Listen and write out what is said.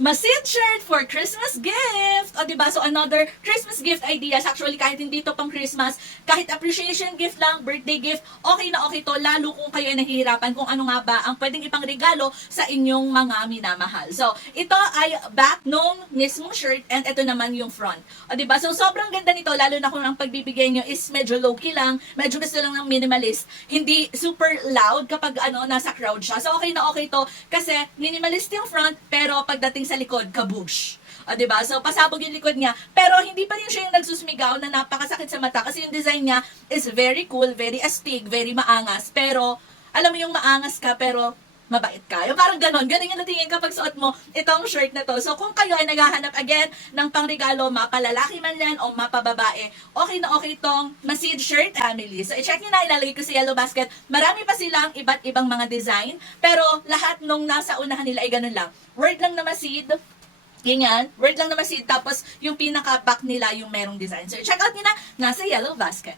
Masid shirt for Christmas gift. O, diba? So, another Christmas gift ideas. Actually, kahit hindi to pang Christmas, kahit appreciation gift lang, birthday gift, okay na okay to. Lalo kung kayo ay nahihirapan kung ano nga ba ang pwedeng ipang regalo sa inyong mga minamahal. So, ito ay back nung mismong shirt and ito naman yung front. O, diba? So, sobrang ganda nito, lalo na kung ang pagbibigay nyo is medyo low-key lang, medyo gusto lang ng minimalist, hindi super loud kapag ano, nasa crowd siya. So, okay na okay to kasi minimalist yung front, pero pagdating sa likod, kabush. O, diba? So, pasabog yung likod niya. Pero, hindi pa rin siya yung nagsusumigaw na napakasakit sa mata kasi yung design niya is very cool, very astig, very maangas. Pero, alam mo yung maangas ka, pero mabait ka. Yung parang ganon. Ganon yung natingin kapag suot mo itong shirt na to. So, kung kayo ay naghahanap again ng pangregalo, mapalalaki man yan o mapababae, okay na okay tong Masid Shirt Family. So, i-check nyo na, ilalagay ko sa Yellow Basket. Marami pa silang iba't ibang mga design, pero lahat nung nasa unahan nila ay ganun lang. Word lang na Masid, Ganyan, word lang na Masid, tapos yung pinaka-back nila yung merong design. So, check out nyo na, nasa Yellow Basket.